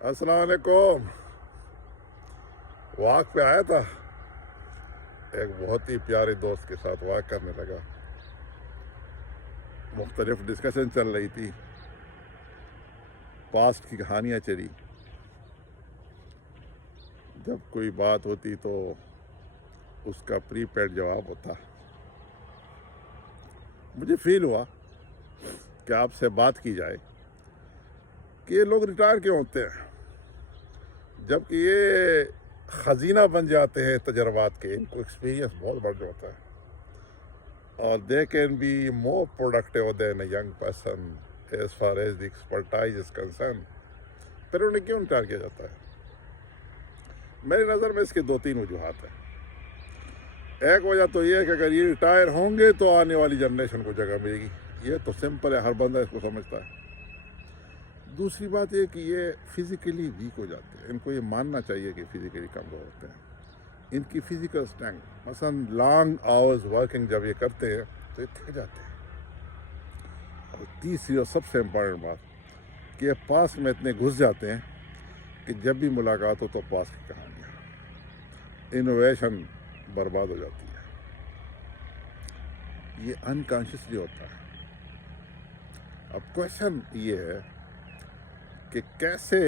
السلام علیکم. واک پہ آیا تھا, ایک بہت ہی پیارے دوست کے ساتھ واک کرنے لگا. مختلف ڈسکشن چل رہی تھی, پاسٹ کی کہانیاں چلی. جب کوئی بات ہوتی تو اس کا پری پیڈ جواب ہوتا. مجھے فیل ہوا کہ آپ سے بات کی جائے کہ یہ لوگ ریٹائر کیوں ہوتے ہیں, جبکہ یہ خزینہ بن جاتے ہیں تجربات کے. ان کو ایکسپیرینس بہت بڑھ ہوتا ہے اور they can be more productive than a young person as far as the expertise is concern. پھر انہیں کیوں ریٹائر کیا جاتا ہے؟ میری نظر میں اس کے 2-3 وجوہات ہیں. ایک وجہ تو یہ ہے کہ اگر یہ ریٹائر ہوں گے تو آنے والی جنریشن کو جگہ ملے گی. یہ تو سمپل ہے, ہر بندہ اس کو سمجھتا ہے. دوسری بات یہ کہ یہ فزیکلی ویک ہو جاتے ہیں. ان کو یہ ماننا چاہیے کہ فزیکلی کمزور ہوتے ہیں. ان کی فزیکل اسٹرینتھ, مثلا لانگ آورز ورکنگ جب یہ کرتے ہیں تو یہ تھک جاتے ہیں. اور تیسری اور سب سے امپورٹنٹ بات کہ یہ پاس میں اتنے گھس جاتے ہیں کہ جب بھی ملاقات ہو تو پاس کی کہانیاں, انوویشن برباد ہو جاتی ہے. یہ انکانشیسلی ہوتا ہے. اب کویشچن یہ ہے کہ کیسے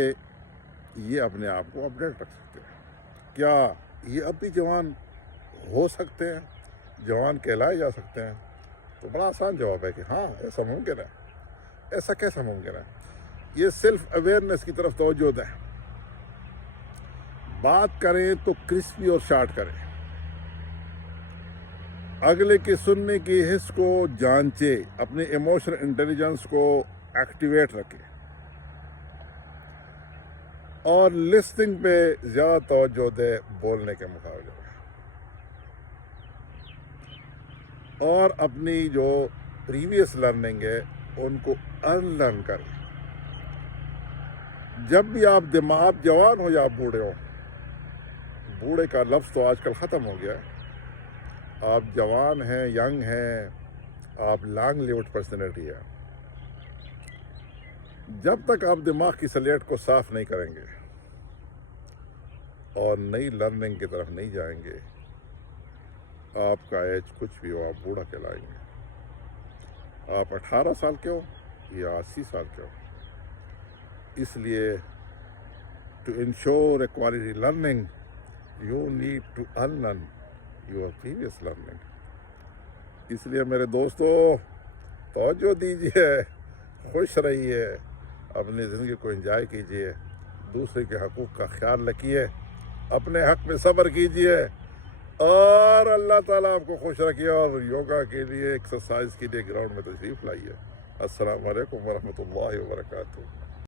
یہ اپنے آپ کو اپڈیٹ رکھ سکتے ہیں. کیا یہ اب بھی جوان ہو سکتے ہیں, جوان کہلائے جا سکتے ہیں؟ تو بڑا آسان جواب ہے کہ ہاں, ایسا ممکن ہے. ایسا کیسا ممکن ہے؟ یہ سیلف اویئرنیس کی طرف توجہ دیں. بات کریں تو کرسپی اور شارٹ کریں. اگلے کے سننے کی حص کو جانچے, اپنے ایموشنل انٹیلیجنس کو ایکٹیویٹ رکھیں اور لسننگ پہ زیادہ توجہ دے بولنے کے مقابلے میں. اور اپنی جو پریویس لرننگ ہے ان کو ان لرن کریں. جب بھی آپ جوان ہو یا آپ بوڑھے ہو, بوڑھے کا لفظ تو آج کل ختم ہو گیا ہے. آپ جوان ہیں, ینگ ہیں, آپ لانگ لیوڈ پرسنالٹی ہے. جب تک آپ دماغ کی سلیٹ کو صاف نہیں کریں گے اور نئی لرننگ کی طرف نہیں جائیں گے, آپ کا ایج کچھ بھی ہو, آپ بوڑھا کہلائیں گے. آپ 18 سال کے ہو یا 80 سال کے ہو. اس لیے to ensure a quality learning you need to unlearn your previous learning. اس لیے میرے دوستو توجہ دیجیے, خوش رہیے, اپنی زندگی کو انجوائے کیجیے, دوسرے کے حقوق کا خیال رکھیے, اپنے حق میں صبر کیجیے, اور اللہ تعالیٰ آپ کو خوش رکھیے. اور یوگا کے لیے, ایکسرسائز کے لیے گراؤنڈ میں تشریف لائیے. السلام علیکم ورحمۃ اللہ وبرکاتہ.